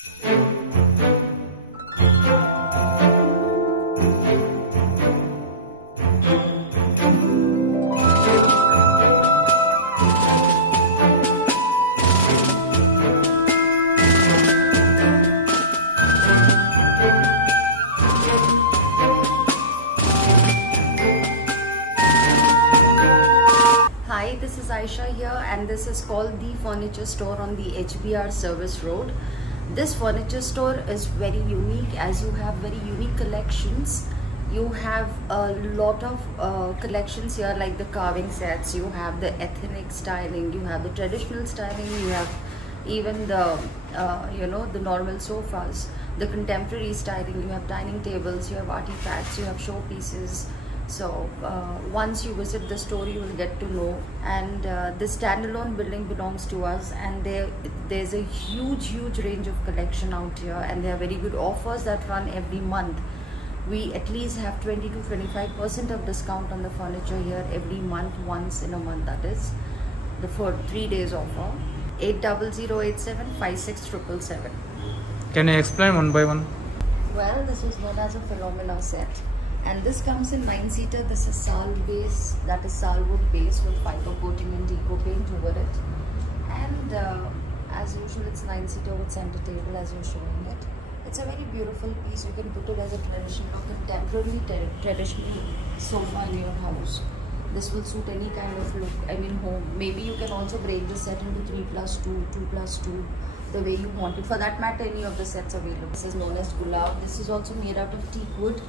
Hi, this is Aisha here, and this is called the furniture store on the HBR service road. This furniture store is very unique as you have very unique collections. You have a lot of collections here, like the carving sets, you have the ethnic styling, you have the traditional styling, you have even the the normal sofas, the contemporary styling, you have dining tables, you have artifacts, you have showpieces. So once you visit the store, you will get to know. And this standalone building belongs to us, and there's a huge range of collection out here, and there are very good offers that run every month. We at least have 20 to 25% of discount on the furniture here every month, once in a month, that is for 3 days offer. 80087 56777. Can you explain one by one? Well, this is known as a Phenomena set, and this comes in 9-seater. This is sal base, that is sal wood base with fiber coating and deco paint over it. And as usual, it's 9-seater with center table as you're showing it. It's a very beautiful piece. You can put it as a traditional or contemporary traditional sofa in your house. This will suit any kind of look, I mean home. Maybe you can also break the set into 3+2, 2+2, the way you want it. For that matter, any of the sets available. This is known as Gulab. This is also made out of teak wood.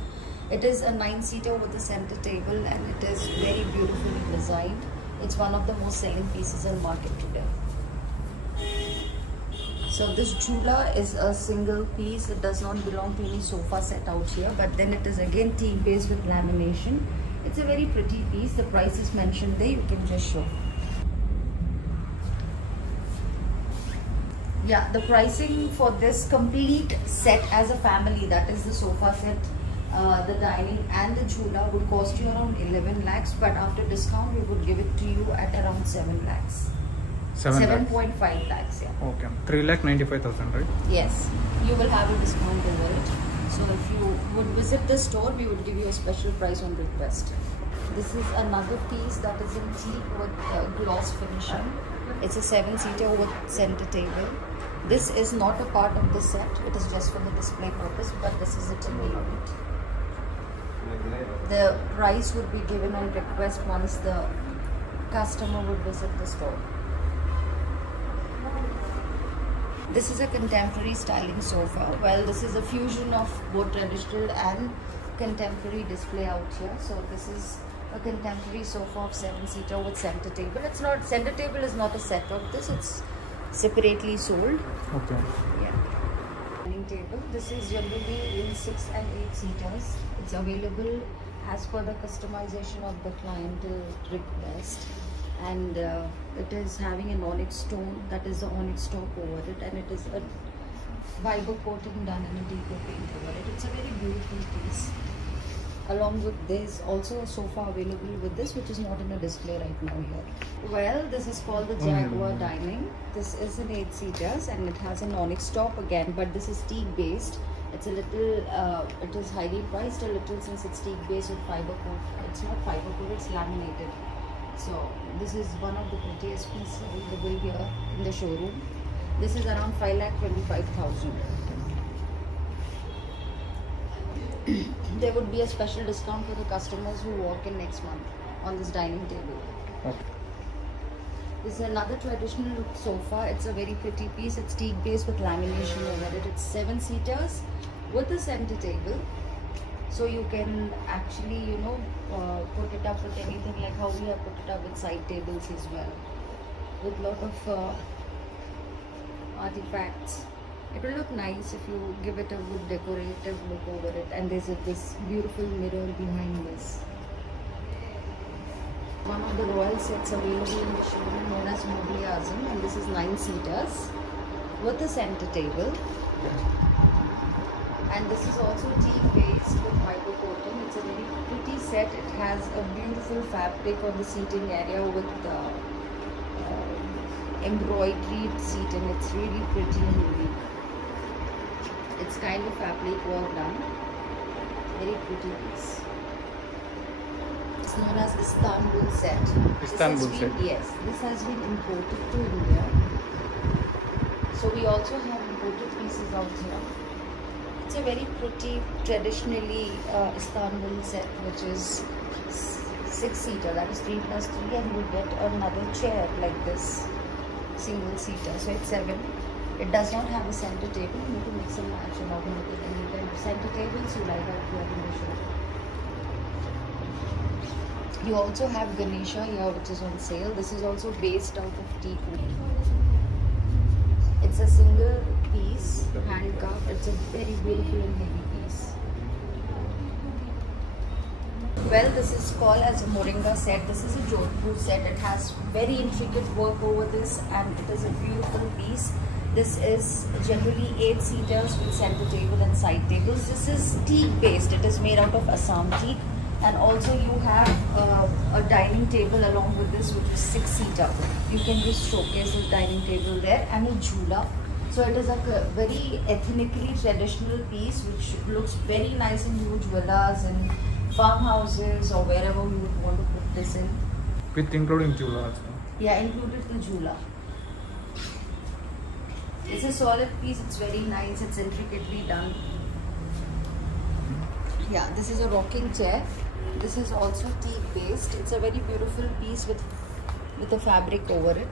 It is a 9-seater with a center table, and it is very beautifully designed. It's one of the most selling pieces in market today. So this Jhula is a single piece. It does not belong to any sofa set out here, but then it is again teak based with lamination. It's a very pretty piece. The price is mentioned there. You can just show. Yeah, the pricing for this complete set as a family, that is the sofa set, the dining and the Jhula, would cost you around 11 lakhs, but after discount we would give it to you at around 7 lakhs. 7.5 lakhs, yeah. Okay, 3,95,000, right? Yes, you will have a discount over it. So if you would visit the store, we would give you a special price on request. This is another piece that is in teak with gloss finishing. It's a 7-seater with center table. This is not a part of the set. It is just for the display purpose, but this is it in the unit. The price would be given on request once the customer would visit the store. This is a contemporary styling sofa. Well, this is a fusion of both traditional and contemporary display out here. So this is a contemporary sofa of 7-seater with center table. It's not, center table is not a set of this, it's separately sold. Okay. Yeah. Dining table. This is generally in 6 and 8 seaters. It's available as per the customization of the client request, and it is having an onyx stone, that is the onyx top over it, and it is a fiber coating done in a deco paint over it. It's a very beautiful piece. Along with this, also a sofa available with this, which is not in a display right now here. Well, this is called the Jaguar Dining. This is an 8-seaters, and it has an onyx top again, but this is teak based. It's a little, it is highly priced a little since it's teak based with fiber coat. It's not fiber coat, it's laminated. So this is one of the prettiest pieces available here in the showroom. This is around 5,25,000. There would be a special discount for the customers who walk in next month on this dining table. Okay. This is another traditional sofa. It's a very pretty piece. It's teak based with lamination over it. It's 7-seaters with a center table. So you can actually, put it up with anything, like how we have put it up with side tables as well, with lot of artifacts. It will look nice if you give it a good decorative look over it. And there's this beautiful mirror behind this. One of the royal sets available in the showroom known as Mughal Azam, and this is 9-seaters with a center table. And this is also teak based with fiber coating. It's a very pretty set. It has a beautiful fabric on the seating area with embroidered seating. It's really pretty and unique. It's kind of fabric work done. Very pretty piece. It's known as Istanbul set. Istanbul set. Yes, this has been imported to India. So we also have imported pieces out here. It's a very pretty, traditionally Istanbul set, which is 6-seater. That is 3 plus 3, and you get another chair like this, single seater. So it's 7. It does not have a center table. You need to mix and match and augment it any kind of center tables you like out here in the show. You also have Ganesha here, which is on sale. This is also based out of teak. It's a single piece, hand carved. It's a very beautiful and heavy piece. Well, this is called as a Moringa set. This is a Jodhpur set. It has very intricate work over this, and it is a beautiful piece. This is generally 8 seaters with center table and side tables. This is teak based. It is made out of Assam teak. And also you have a dining table along with this, which is 6-seater. You can just showcase this dining table there, and a jhula. So it is a very ethnically traditional piece which looks very nice in huge villas and farmhouses or wherever you would want to put this in. With including jhula also. Yeah, included the jhula. It's a solid piece. It's very nice. It's intricately done. Yeah, this is a rocking chair. This is also teak based. It's a very beautiful piece with a fabric over it.